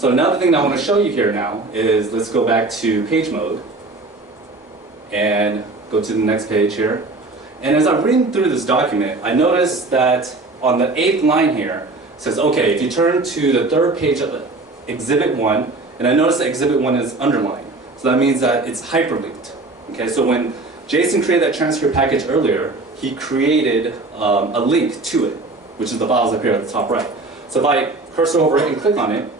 So another thing that I want to show you here now is, let's go back to page mode and go to the next page here. And as I'm reading through this document, I noticed that on the 8th line here, it says, okay, if you turn to the 3rd page of Exhibit 1, and I noticed that Exhibit 1 is underlined. So that means that it's hyperlinked. Okay, so when Jason created that transcript package earlier, he created a link to it, which is the files up here at the top right. So if I cursor over it and click on it,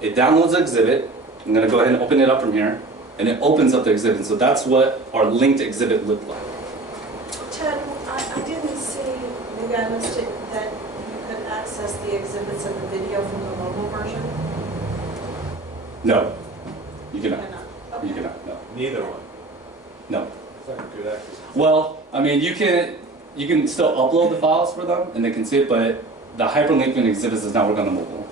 it downloads the exhibit. I'm going to go ahead and open it up from here, and it opens up the exhibit. So that's what our linked exhibit looked like. Ted, I didn't see, maybe I missed it, that you could access the exhibits in the video from the mobile version? No, you cannot. Why not? Okay. You cannot, no. Neither one. No. It's not good access. Well, I mean, you can still upload the files for them, and they can see it, but the hyperlinked exhibits does not work on the mobile.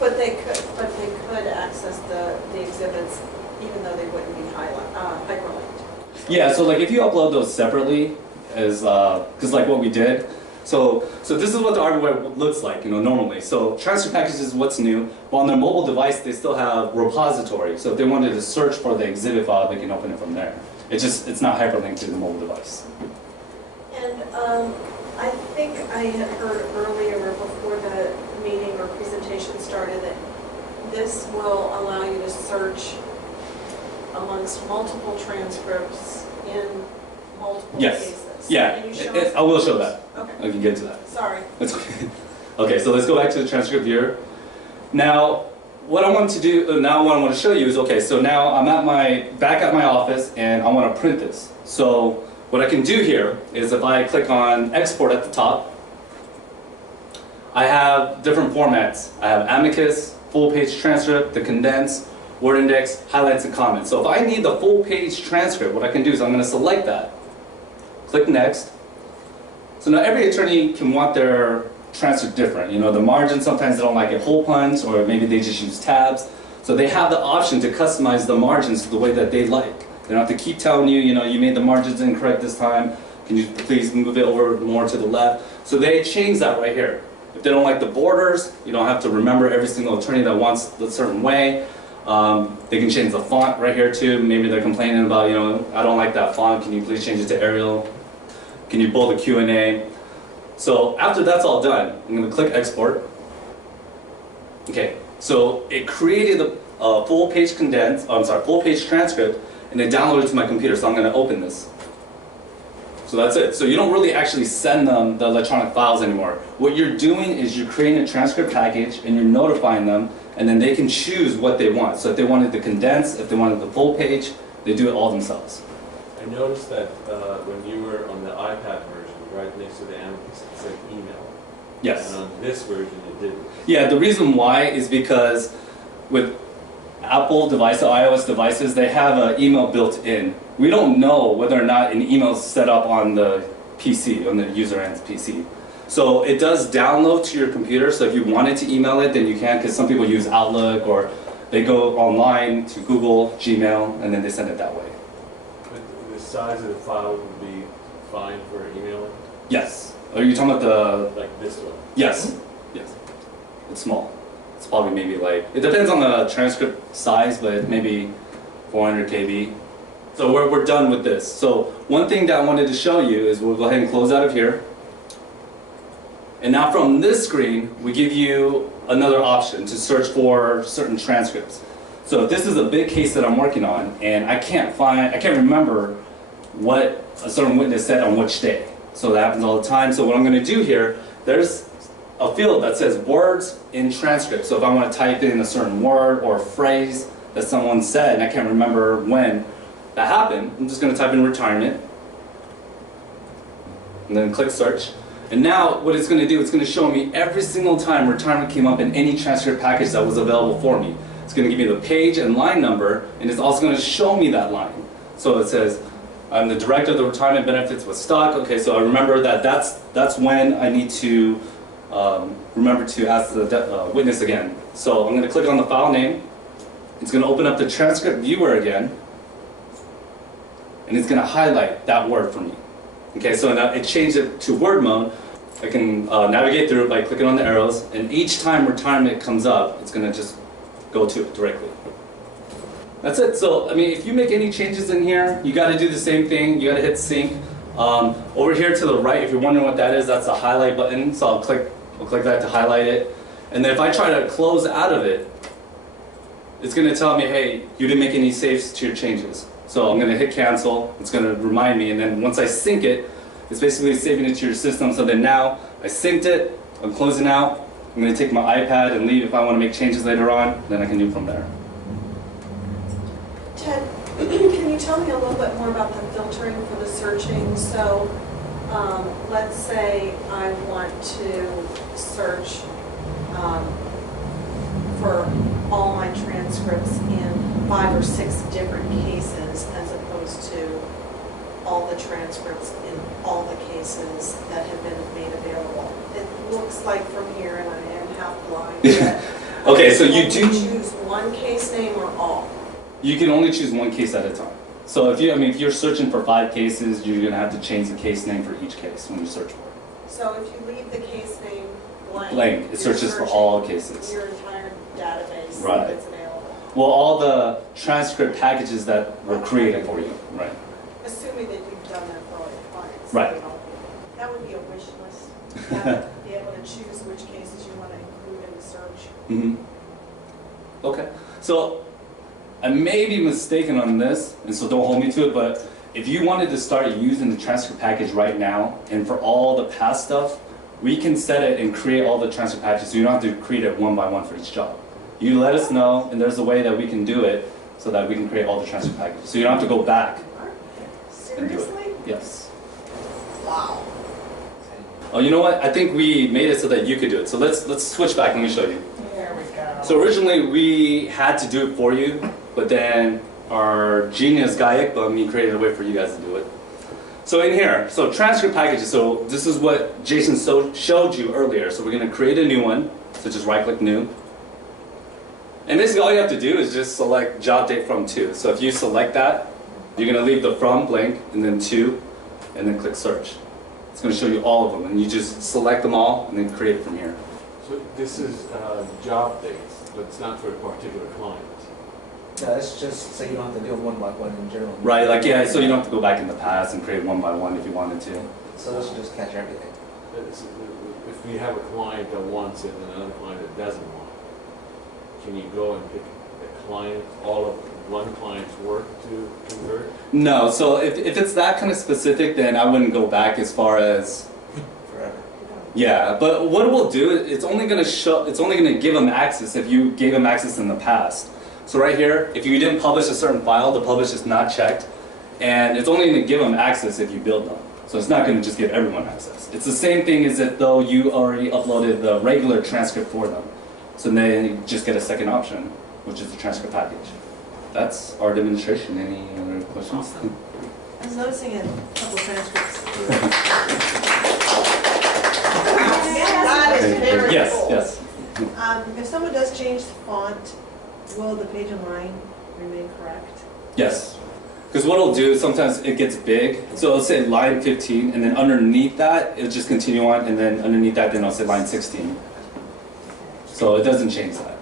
But they could access the exhibits even though they wouldn't be hyperlinked. Yeah, so like if you upload those separately, as because like what we did, so this is what the artwork looks like, normally. So transcript packages is what's new, but on their mobile device they still have repository. So if they wanted to search for the exhibit file, they can open it from there. It's not hyperlinked to the mobile device. And I think I had heard earlier before the meeting or presentation started that this will allow you to search amongst multiple transcripts in multiple cases. Yeah, Can you show I will show that. Okay. I can get to that. Sorry. That's okay. Okay, so let's go back to the transcript viewer. Now, what I want to do, what I want to show you is, okay, so now I'm back at my office and I want to print this. So what I can do here is if I click on export at the top, I have different formats. I have amicus, full page transcript, the condensed, word index, highlights, and comments. So if I need the full page transcript, what I can do is I'm going to select that, click next. So now every attorney can want their transcript different. The margin, sometimes they don't like it hole punch, or maybe they just use tabs. So they have the option to customize the margins the way that they like. They don't have to keep telling you, you made the margins incorrect this time. Can you please move it over more to the left? So they change that right here. If they don't like the borders, you don't have to remember every single attorney that wants a certain way. They can change the font right here too. Maybe they're complaining about, I don't like that font. Can you please change it to Arial? Can you bold the Q&A? So after that's all done, I'm going to click export. Okay, so it created a full page full page transcript, and it downloaded it to my computer. So I'm going to open this. So that's it. So you don't really actually send them the electronic files anymore. What you're doing is you're creating a transcript package and you're notifying them, and then they can choose what they want. So if they wanted the condensed, if they wanted the full page, they do it all themselves. I noticed that when you were on the iPad version, right next to the amicus, it said email. Yes. And on this version, it didn't. Yeah, the reason why is because with Apple devices, iOS devices, they have an email built in. We don't know whether or not an email is set up on the PC, on the user end's PC. So it does download to your computer, so if you wanted to email it, then you can, because some people use Outlook, or they go online to Google, Gmail, and then they send it that way. But the size of the file would be fine for emailing? Yes. Are you talking about the... Like this one? Yes. Yes. It's small. It's probably maybe like... It depends on the transcript size, but maybe 400 KB. So we're done with this. So one thing that I wanted to show you is we'll go ahead and close out of here. And now from this screen, we give you another option to search for certain transcripts. So if this is a big case that I'm working on, and I can't remember what a certain witness said on which day. So that happens all the time. So what I'm going to do here, there's a field that says words in transcript. So if I want to type in a certain word or phrase that someone said, and I can't remember when that happened, I'm just going to type in retirement, and then click search. And now what it's going to do, it's going to show me every single time retirement came up in any transcript package that was available for me. It's going to give me the page and line number, and it's also going to show me that line. So it says, I'm the director of the retirement benefits with stock. Okay, so I remember that that's when I need to remember to ask the witness again. So I'm going to click on the file name. It's going to open up the transcript viewer again, and it's going to highlight that word for me. Okay, so now it changed it to word mode. I can navigate through it by clicking on the arrows, and each time retirement comes up, it's going to just go to it directly. That's it. So, I mean, if you make any changes in here, you got to do the same thing. You got to hit sync. Over here to the right, if you're wondering what that is, that's the highlight button. So I'll click that to highlight it. And then if I try to close out of it, it's going to tell me, hey, you didn't make any saves to your changes. So I'm going to hit cancel. It's going to remind me. And then once I sync it, it's basically saving it to your system. So then now I synced it. I'm closing out. I'm going to take my iPad and leave. If I want to make changes later on, then I can do from there. Ted, can you tell me a little bit more about the filtering for the searching? So let's say I want to search for all my transcripts in 5 or 6 different cases as opposed to all the transcripts in all the cases that have been made available. It looks like from here, and I am half blind, but okay, so you do choose one case name or all? You can only choose one case at a time. So if you're searching for 5 cases, you're going to have to change the case name for each case when you search for it. So if you leave the case name Blank, it searches for all cases. Your entire database Right. that's available. Well, all the transcript packages that were created for you, right? Assuming that you've done that for all your clients. Right. You know, that would be a wish list. Be able to choose which cases you want to include in the search. Mm-hmm. Okay. So I may be mistaken on this, and so don't hold me to it, but if you wanted to start using the transcript package right now, and for all the past stuff, we can set it and create all the transcript packages, so you don't have to create it one by one for each job. You let us know, and there's a way that we can do it so that we can create all the transcript packages. So you don't have to go back and do it. Seriously? Yes. Wow. Oh, you know what? I think we made it so that you could do it. So let's switch back. Let me show you. There we go. So originally we had to do it for you, but then our genius guy Ikbam, he created a way for you guys to do it. So in here, so transcript packages, so this is what Jason showed you earlier. So we're going to create a new one, so just right click new. And basically all you have to do is just select job date from to. So if you select that, you're going to leave the from blank and then to, and then click search. It's going to show you all of them, and you just select them all and then create it from here. So this is job dates, but it's not for a particular client. No, it's just so you don't have to do it one by one in general. Right, like yeah, so you don't have to go back in the past and create one by one if you wanted to. So this will just catch everything. If we have a client that wants it and another client that doesn't want it, can you go and pick a client, all of one client's work to convert? No, so if it's that kind of specific, then I wouldn't go back as far as Forever. yeah. But what we'll do, it's only going to give them access if you gave them access in the past. So right here, if you didn't publish a certain file, the publish is not checked, and it's only going to give them access if you build them. So it's not going to just give everyone access. It's the same thing as if though you already uploaded the regular transcript for them. So then you just get a second option, which is the transcript package. That's our demonstration. Any other questions? Awesome. I was noticing a couple transcripts. That is very Yes, cool. yes. If someone does change the font, will the page and line remain correct? Yes. Because what it'll do is sometimes it gets big. So it'll say line 15, and then underneath that, it'll just continue on, and then underneath that, then it'll say line 16. So it doesn't change that.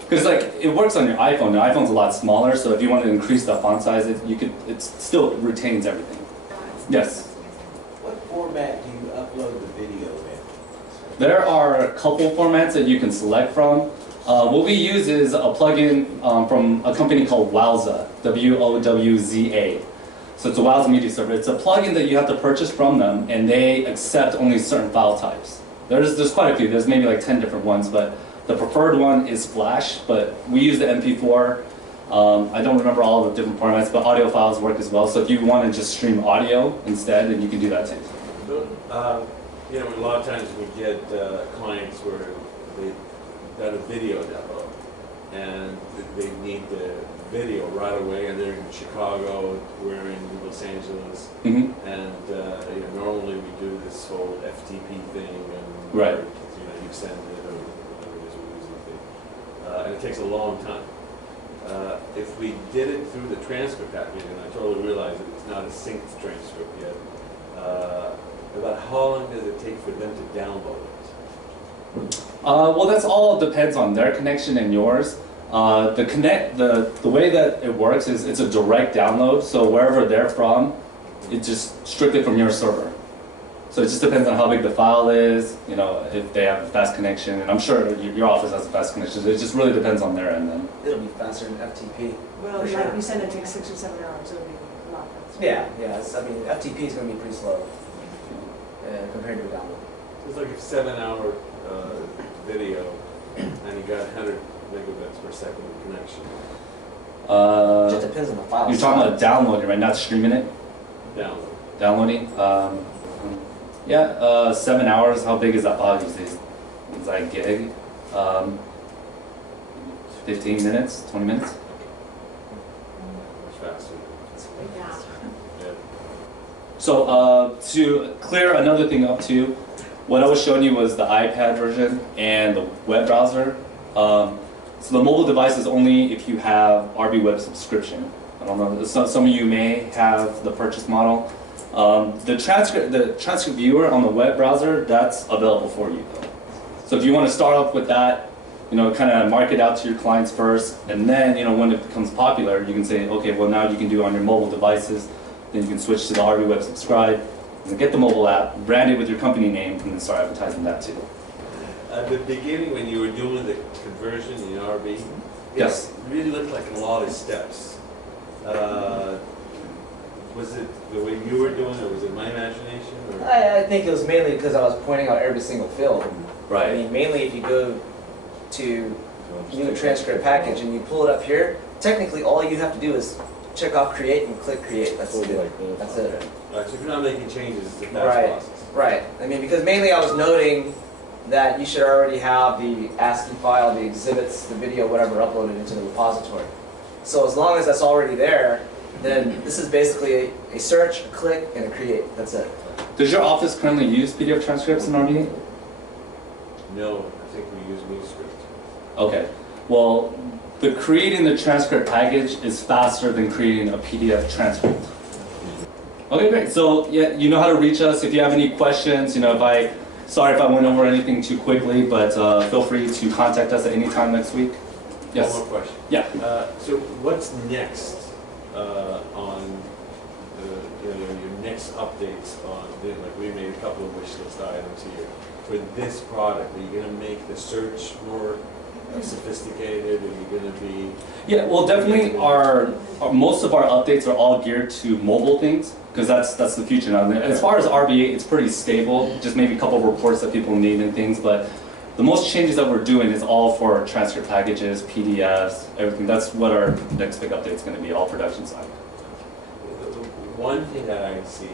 Because like, it works on your iPhone. Your iPhone's a lot smaller, so if you want to increase the font size, it still retains everything. Yes. What format do you upload the video in? There are a couple formats that you can select from. What we use is a plugin from a company called Wowza, W-O-W-Z-A. So it's a Wowza media server. It's a plugin that you have to purchase from them, and they accept only certain file types. There's quite a few. There's maybe like 10 different ones, but the preferred one is Flash, but we use the MP4. I don't remember all the different formats, but audio files work as well. So if you want to just stream audio instead, then you can do that too. You know, a lot of times we get clients where they've done a video demo and they need the video right away, and they're in Chicago, we're in Los Angeles, Mm-hmm. and you know, normally we do this whole FTP thing, and Right. you know, you send it or whatever it is we're using, and it takes a long time. If we did it through the transcript package, and I totally realize that it's not a synced transcript yet, about how long does it take for them to download it? Well, that's all depends on their connection and yours. The way that it works is it's a direct download, so wherever they're from, it's just strictly from your server. So it just depends on how big the file is, you know, if they have a fast connection, and I'm sure your office has a fast connection. It just really depends on their end then. It'll be faster than FTP. Well, For yeah, sure. you said it takes 6 or 7 hours, it'll be a lot faster. Yeah, I mean, FTP is going to be pretty slow compared to a download. It's like a 7-hour video, and you got 100 megabits per second of connection. It just depends on the file. You're talking about downloading, right? Not streaming it? Download. Downloading? Yeah, 7 hours. How big is that file these days? It's like gig. 15 minutes, 20 minutes? Much faster. Yeah. Yeah. So to clear another thing up too, what I was showing you was the iPad version and the web browser. So the mobile device is only if you have RB Web subscription. I don't know, some of you may have the purchase model. The transcript viewer on the web browser, that's available for you though. So if you want to start off with that, you know, kind of market out to your clients first, and then, you know, when it becomes popular, you can say, okay, well now you can do it on your mobile devices, then you can switch to the RB Web subscribe, and get the mobile app, brand it with your company name, and then start advertising that too. At the beginning, when you were doing the conversion in RB, Yes. it really looked like a lot of steps. Was it the way you were doing it, or was it my imagination? Or? I think it was mainly because I was pointing out every single field. I Right. mean, mainly if you go to new transcript package and you pull it up here, technically all you have to do is check off create and click create. That's it. That's it. Right, so if you're not making changes, it's a fast Right. process. Right. I mean, because mainly I was noting that you should already have the ASCII file, the exhibits, the video, whatever, uploaded into the repository. So as long as that's already there, then this is basically a search, a click, and a create. That's it. Does your office currently use PDF transcripts in RB? No, I think we use meTranscripts. Okay. Well, the creating the transcript package is faster than creating a PDF transcript. Okay, great. So yeah, you know how to reach us. If you have any questions, you know, sorry if I went over anything too quickly, but feel free to contact us at any time next week. Yes. One more question. Yeah. So what's next on your next updates on, like we made a couple of wish list items here. For this product, are you going to make the search more sophisticated? Are you going to be... Yeah, well, definitely most of our updates are all geared to mobile things, because that's the future now. As far as RB8, it's pretty stable, just maybe a couple of reports that people need and things, but the most changes that we're doing is all for transcript packages, PDFs, everything. That's what our next big update is going to be, all production side. One thing that I see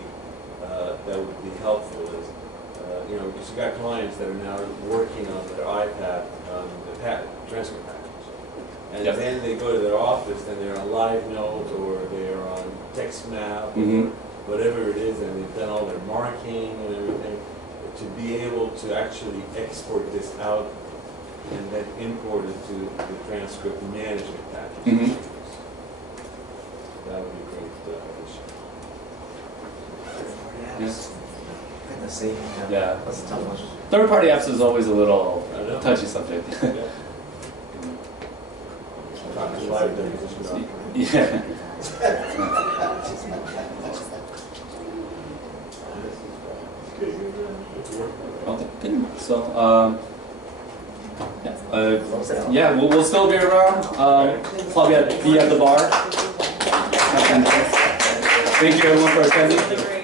that would be helpful is, you know, because you've got clients that are now working on their iPad on the transcript package. And Yep. then they go to their office and they're on LiveNote or they're on TextMap or whatever it is, and they've done all their marking and everything. To be able to actually export this out and then import it to the transcript management package. That would be a great addition. Yes. Goodness sake. Yeah. That's a tough one. Third-party apps is always a little I know. touchy subject. Yeah. Talking live deposition. Yeah. Okay, good. So, yeah, we'll still be around. Probably be at the bar. Thank you everyone for attending.